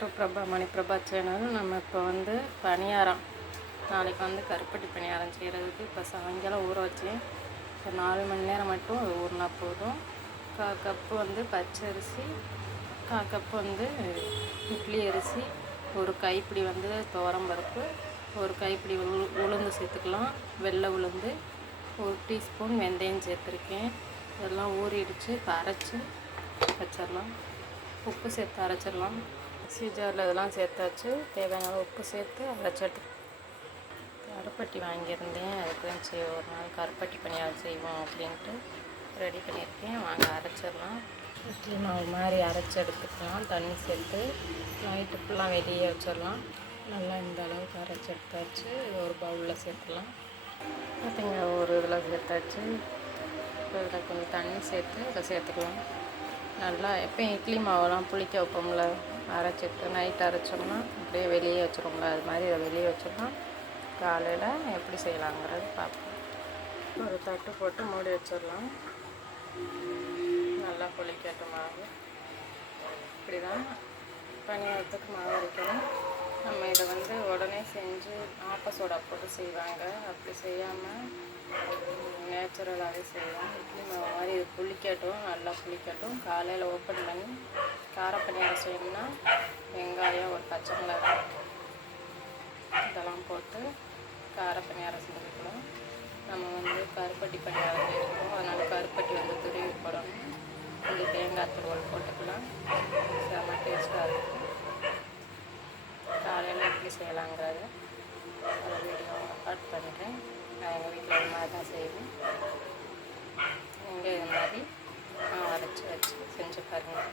To Prabha Mani Prabha channel. நம்ம இப்போ வந்து பணியாரம். நாளைக்கு வந்து கருப்பட்டி பணியாரம் செய்கிறதுக்கு இப்போ சாயங்காலம் ஊற வச்சு இப்போ நாலு மணி நேரம் மட்டும் ஊறினா போதும். கா கப்பு வந்து பச்சை அரிசி கா கப்பு வந்து இட்லி அரிசி ஒரு கைப்பிடி வந்து துவரம் பருப்பு ஒரு கைப்பிடி உளு உளுந்து சேர்த்துக்கலாம். வெள்ளை உளுந்து ஒரு டீஸ்பூன் வெந்தயம் சேர்த்துருக்கேன். இதெல்லாம் ஊறிடுச்சு. இப்போ அரைச்சி வச்சிடலாம். உப்பு சேர்த்து அரைச்சிடலாம். மிக்சி ஜாரில் இதெல்லாம் சேர்த்தாச்சு. தேவையான உப்பு சேர்த்து அரைச்சிட்டு கருப்பட்டி வாங்கியிருந்தேன். அதுக்கு சரி ஒரு நாள் கருப்பட்டி பணியாக செய்வோம் அப்படின்ட்டு ரெடி பண்ணியிருக்கேன். வாங்க அரைச்சிடலாம். இட்லி மாவு மாதிரி அரைச்சி எடுத்துக்கலாம். தண்ணி சேர்த்து நைட்டு ஃபுல்லாக வெளியே வச்சிடலாம். நல்லா இந்த அளவுக்கு அரைச்சி எடுத்தாச்சு. ஒரு பவுலில் சேர்த்துலாம் பார்த்தீங்க ஒரு இதில் சேர்த்தாச்சு. இப்போ இதில் கொஞ்சம் தண்ணி சேர்த்து அதை சேர்த்துக்கலாம். நல்லா எப்போயும் இட்லி மாவெல்லாம் புளிக்க வைப்போம்ல அரைச்சிட்டு நைட் அரைச்சோம்னா அப்படியே வெளியே வச்சுருவோம்ல அது மாதிரி இதை வெளியே வச்சோம்னா காலையில் எப்படி செய்யலாங்கிறது பார்ப்போம். ஒரு தட்டு போட்டு மூடி வச்சிடலாம். நல்லா புளிக்கட்டு மாவு. இப்படி தான் பணியாரத்துக்கு மாவு அரைக்கணும் நம்ம இதை வந்து உடனே செஞ்சு ஆப்ப சோடா போட்டு செய்வாங்க. அப்படி செய்யாமல் நேச்சுரலாகவே செய்வோம். இட்லி மாவு மாதிரி புளிக்கட்டும் நல்லா புளிக்கட்டும். காலையில் ஓப்பன் பண்ணி கார பணியாரம் செய்யணும்னா வெங்காயம் ஒரு பச்சை மிளகாய் இதெல்லாம் போட்டு கார பணியாரம் நம்ம வந்து கருப்பட்டி பணியாரம் செய்யணும் அதனால் கருப்பட்டி வந்து துருவி போடணும் கொஞ்சம் தேங்காய் துருவல் போட்டுக்கலாம். செம்ம டேஸ்ட்டாக இருக்கும். காலையில் எப்படி செய்யலாங்கிறத அந்த வீடியோ அப்லோட் பண்ணுறேன் நான் எங்கள் வீட்டில் ஒரு மாதிரி தான் செய்வேன். நீங்கள் இது மாதிரி நான்